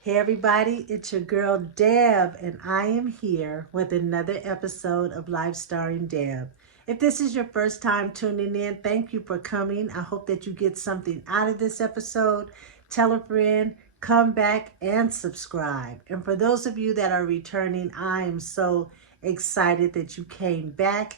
Hey everybody, it's your girl Deb, and I am here with another episode of Life Starring Deb. If this is your first time tuning in, thank you for coming. I hope that you get something out of this episode. Tell a friend, come back, and subscribe. And for those of you that are returning, I am so excited that you came back.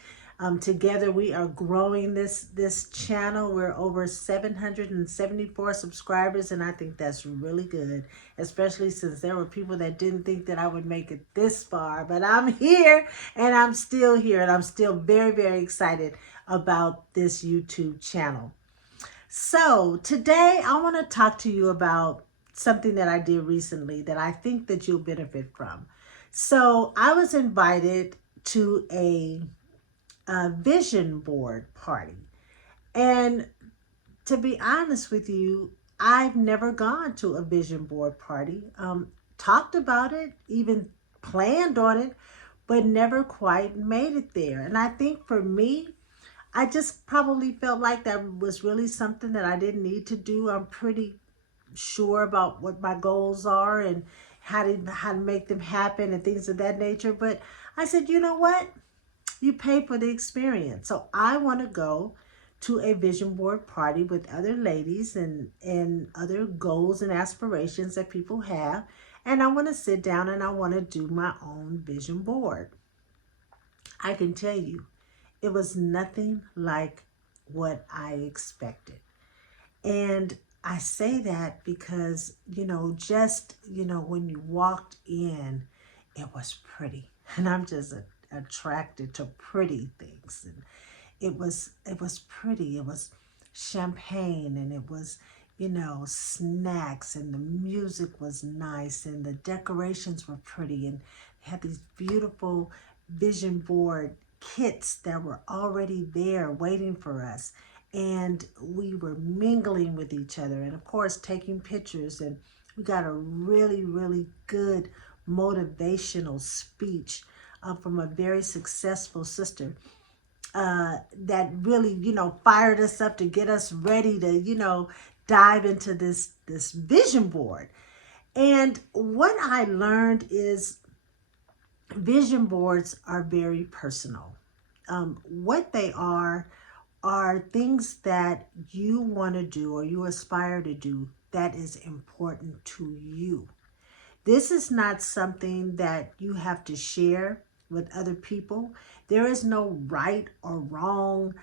Together we are growing this channel. We're over 774 subscribers, and I think that's really good, especially since there were people that didn't think that I would make it this far. But I'm here, and I'm still here, and I'm still very, very excited about this YouTube channel. So today I want to talk to you about something that I did recently that I think that you'll benefit from. So I was invited to a vision board party. And to be honest with you, I've never gone to a vision board party. Talked about it, even planned on it, but never quite made it there. And I think for me, I just probably felt like that was really something that I didn't need to do. I'm pretty sure about what my goals are and how to make them happen and things of that nature. But I said, you know what? You pay for the experience. So I want to go to a vision board party with other ladies and other goals and aspirations that people have. And I want to sit down and I want to do my own vision board. I can tell you, it was nothing like what I expected. And I say that because, when you walked in, it was pretty. And I'm just attracted to pretty things. And it was pretty. It was champagne, and it was, snacks, and the music was nice, and the decorations were pretty, and they had these beautiful vision board kits that were already there waiting for us. And we were mingling with each other and, of course, taking pictures. And we got a really, really good motivational speech from a very successful sister that really, fired us up to get us ready to, dive into this vision board. And what I learned is vision boards are very personal. What they are things that you want to do or you aspire to do that is important to you. This is not something that you have to share with other people. There is no right or wrong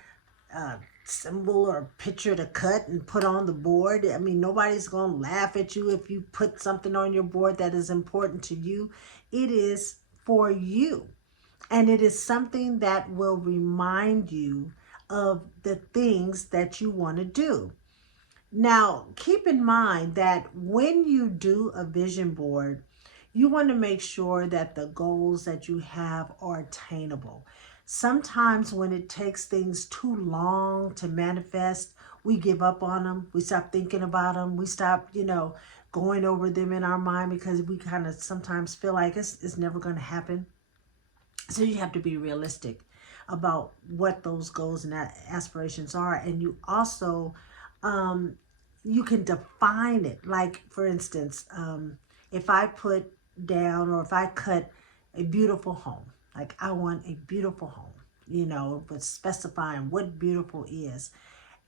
symbol or picture to cut and put on the board. I mean, nobody's going to laugh at you if you put something on your board that is important to you. It is for you. And it is something that will remind you of the things that you want to do. Now, keep in mind that when you do a vision board, you want to make sure that the goals that you have are attainable. Sometimes when it takes things too long to manifest, we give up on them. We stop thinking about them. We stop, going over them in our mind because we kind of sometimes feel like it's never going to happen. So you have to be realistic about what those goals and aspirations are. And you also, you can define it. Like, for instance, if I put down or if I cut a beautiful home, like I want a beautiful home, but specifying what beautiful is.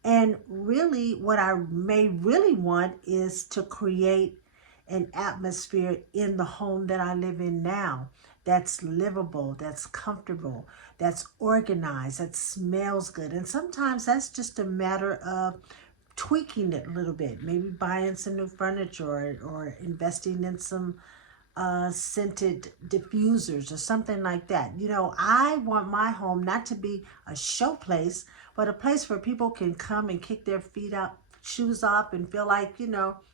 And really what I may really want is to create an atmosphere in the home that I live in now that's livable, that's comfortable, that's organized, that smells good. And sometimes that's just a matter of tweaking it a little bit, maybe buying some new furniture or investing in some scented diffusers or something like that. I want my home not to be a show place, but a place where people can come and kick their feet up, shoes off, and feel like,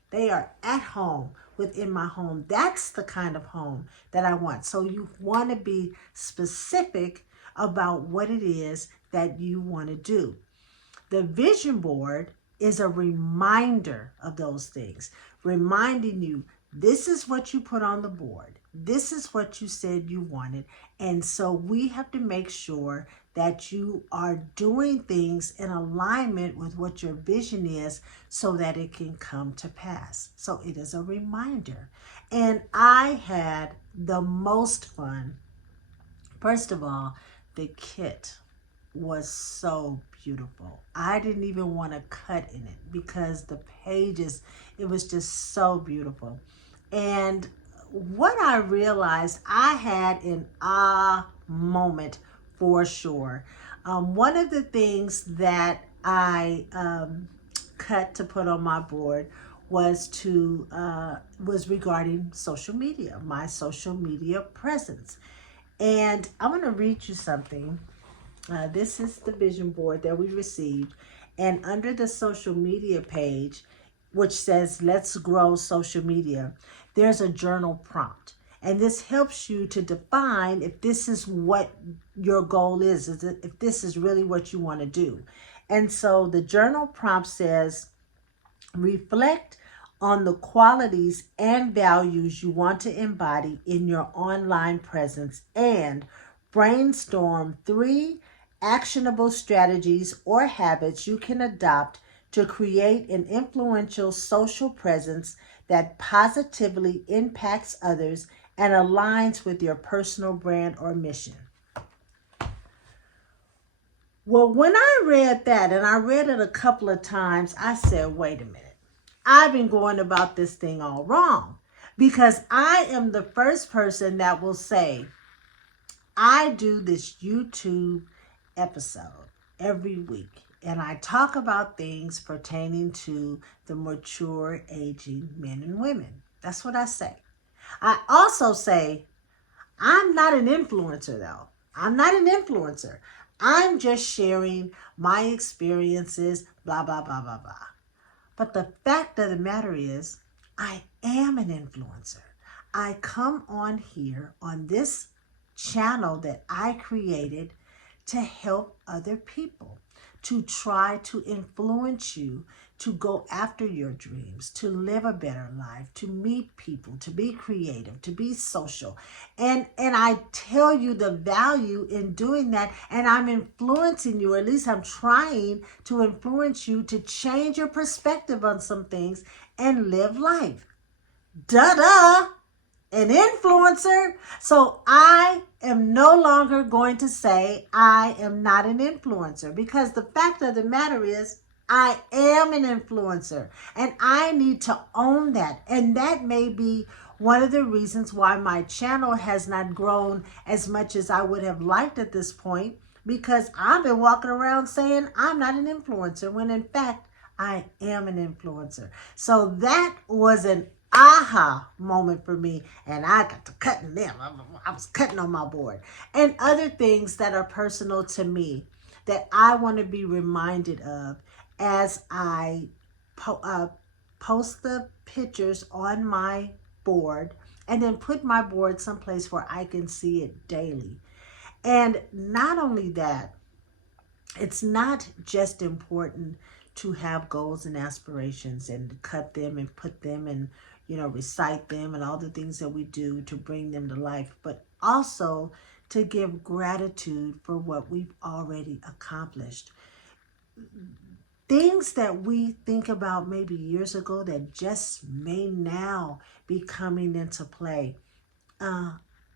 they are at home within my home. That's the kind of home that I want. So you want to be specific about what it is that you want to do. The vision board is a reminder of those things, reminding you this is what you put on the board. This is what you said you wanted. And so we have to make sure that you are doing things in alignment with what your vision is so that it can come to pass. So it is a reminder. And I had the most fun. First of all, the kit was so beautiful. I didn't even want to cut in it because the pages, it was just so beautiful. And what I realized, I had an moment for sure. One of the things that I cut to put on my board was regarding social media, my social media presence. And I'm going to read you something. This is the vision board that we received. And under the social media page, which says, let's grow social media, there's a journal prompt. And this helps you to define if this is what your goal is if this is really what you want to do. And so the journal prompt says, reflect on the qualities and values you want to embody in your online presence and brainstorm 3 actionable strategies or habits you can adopt to create an influential social presence that positively impacts others and aligns with your personal brand or mission. Well, when I read that, and I read it a couple of times, I said, wait a minute. I've been going about this thing all wrong, because I am the first person that will say, I do this YouTube episode every week, and I talk about things pertaining to the mature aging men and women. That's what I say. I also say, I'm not an influencer though. I'm not an influencer. I'm just sharing my experiences, blah, blah, blah, blah, blah. But the fact of the matter is, I am an influencer. I come on here on this channel that I created to help other people, to try to influence you to go after your dreams, to live a better life, to meet people, to be creative, to be social. And I tell you the value in doing that, and I'm influencing you, or at least I'm trying to influence you to change your perspective on some things and live life. Duh-duh! An influencer. So I am no longer going to say I am not an influencer, because the fact of the matter is, I am an influencer and I need to own that. And that may be one of the reasons why my channel has not grown as much as I would have liked at this point, because I've been walking around saying I'm not an influencer when in fact I am an influencer. So that was an aha moment for me, and I got to cutting them. I was cutting on my board. And other things that are personal to me that I want to be reminded of as I post the pictures on my board, and then put my board someplace where I can see it daily. And not only that, it's not just important to have goals and aspirations and cut them and put them and, recite them and all the things that we do to bring them to life, but also to give gratitude for what we've already accomplished. Things that we think about maybe years ago that just may now be coming into play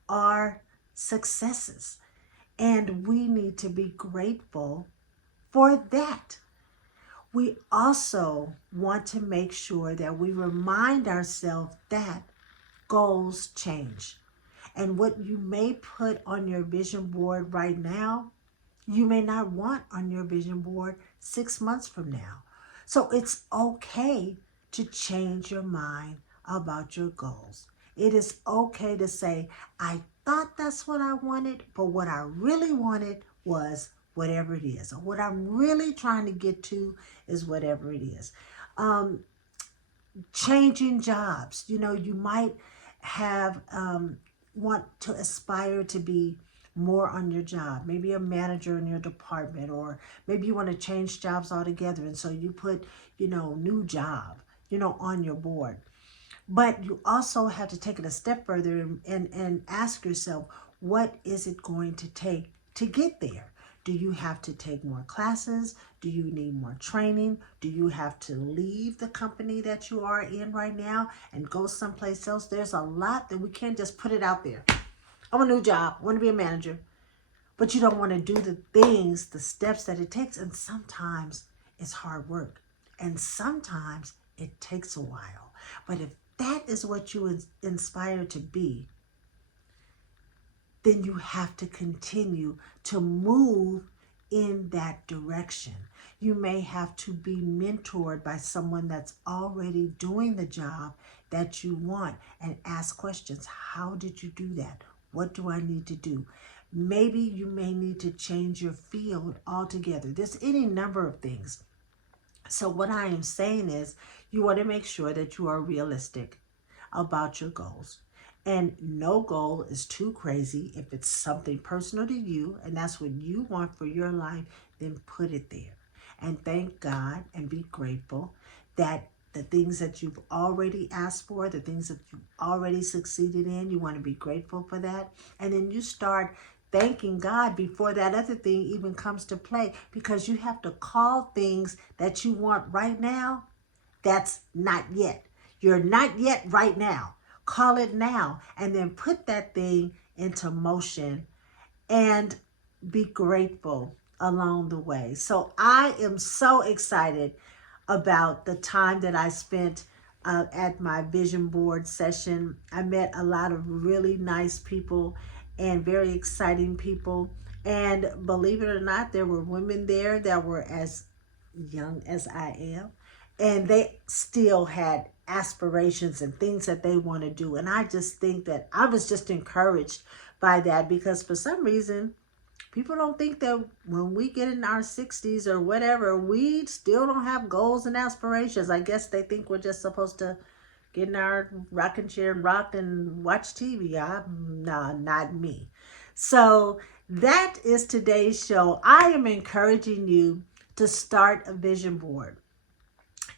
are successes. And we need to be grateful for that. We also want to make sure that we remind ourselves that goals change. And what you may put on your vision board right now, you may not want on your vision board 6 months from now. So it's okay to change your mind about your goals. It is okay to say, I thought that's what I wanted, but what I really wanted was whatever it is. Or what I'm really trying to get to is whatever it is. Changing jobs. You might have want to aspire to be more on your job, maybe a manager in your department, or maybe you want to change jobs altogether, and so you put new job on your board. But you also have to take it a step further and ask yourself, what is it going to take to get there? Do you have to take more classes? Do you need more training? Do you have to leave the company that you are in right now and go someplace else? There's a lot that we can't just put it out there. I want a new job. I want to be a manager. But you don't want to do the things, the steps that it takes. And sometimes it's hard work. And sometimes it takes a while. But if that is what you inspire to be, then you have to continue to move in that direction. You may have to be mentored by someone that's already doing the job that you want and ask questions. How did you do that? What do I need to do? Maybe you may need to change your field altogether. There's any number of things. So what I am saying is you want to make sure that you are realistic about your goals. And no goal is too crazy. If it's something personal to you and that's what you want for your life, then put it there. And thank God and be grateful that the things that you've already asked for, the things that you've already succeeded in, you want to be grateful for that. And then you start thanking God before that other thing even comes to play, because you have to call things that you want right now, that's not yet. You're not yet right now. Call it now, and then put that thing into motion and be grateful along the way. So I am so excited about the time that I spent at my vision board session. I met a lot of really nice people and very exciting people. And believe it or not, there were women there that were as young as I am. And they still had aspirations and things that they want to do. And I just think that I was just encouraged by that, because for some reason, people don't think that when we get in our 60s or whatever, we still don't have goals and aspirations. I guess they think we're just supposed to get in our rocking chair and rock and watch TV. Nah, not me. So that is today's show. I am encouraging you to start a vision board.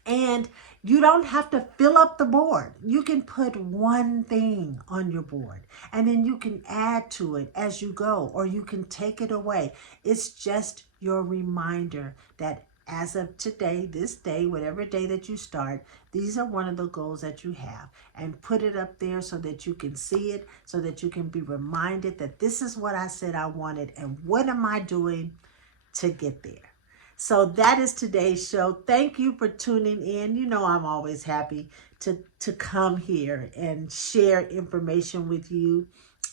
And you don't have to fill up the board. You can put one thing on your board and then you can add to it as you go, or you can take it away. It's just your reminder that as of today, this day, whatever day that you start, these are one of the goals that you have, and put it up there so that you can see it, so that you can be reminded that this is what I said I wanted and what am I doing to get there. So that is today's show. Thank you for tuning in. You know I'm always happy to come here and share information with you.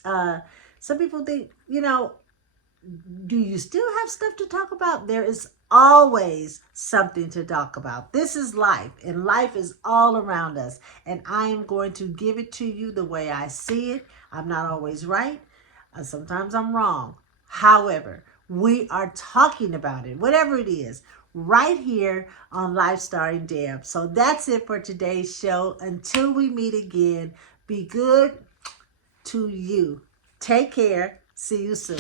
Some people think, do you still have stuff to talk about? There is always something to talk about. This is life, and life is all around us. And I am going to give it to you the way I see it. I'm not always right. Sometimes I'm wrong. However, we are talking about it, whatever it is, right here on Lifestarring Deb. So that's it for today's show. Until we meet again, be good to you. Take care. See you soon.